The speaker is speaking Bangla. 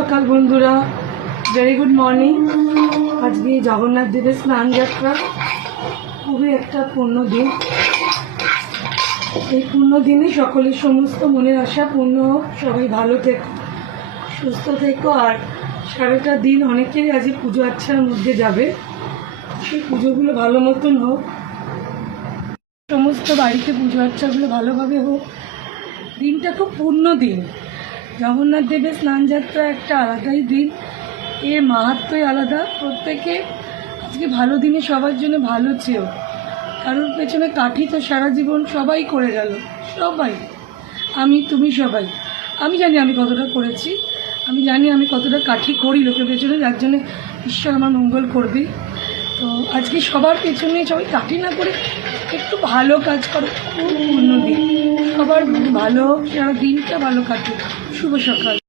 সকাল বন্ধুরা, ভেরি গুড মর্নিং। আজকে জগন্নাথ দেবের স্নান যাত্রা, খুবই একটা পূর্ণ দিন। এই পূর্ণ দিনে সকলের সমস্ত মনের আশা পূর্ণ হোক, সবাই ভালো থেকো, সুস্থ থেকো। আর সারাটা দিন অনেকেরই আজকে পুজো আচ্ছার মধ্যে যাবে, সেই পুজোগুলো ভালো মতন হোক, সমস্ত বাড়িতে পুজো আচ্ছাগুলো ভালোভাবে হোক। দিনটা খুব পূর্ণ দিন। জগন্নাথ দেবের স্নানযাত্রা একটা আলাদাই দিন, এর মাহাত্ম্যই আলাদা। প্রত্যেকে আজকে ভালো দিনে সবার জন্য ভালো চেয়েও, কারোর পেছনে কাঠি তো সারা জীবন সবাই করে গেল, সবাই, আমি তুমি সবাই। আমি জানি আমি কতটা করেছি, আমি জানি আমি কতটা কাঠি করি লোকের পেছনে, যার জন্য ঈশ্বর আমার মঙ্গল করবে। তো আজকে সবার পেছনে সবাই কাঠি না করে একটু ভালো কাজ করো, খুব পূর্ণ দিন, সবার ভালো হোক, সারা দিনটা ভালো কাটুক। শুভ সকাল।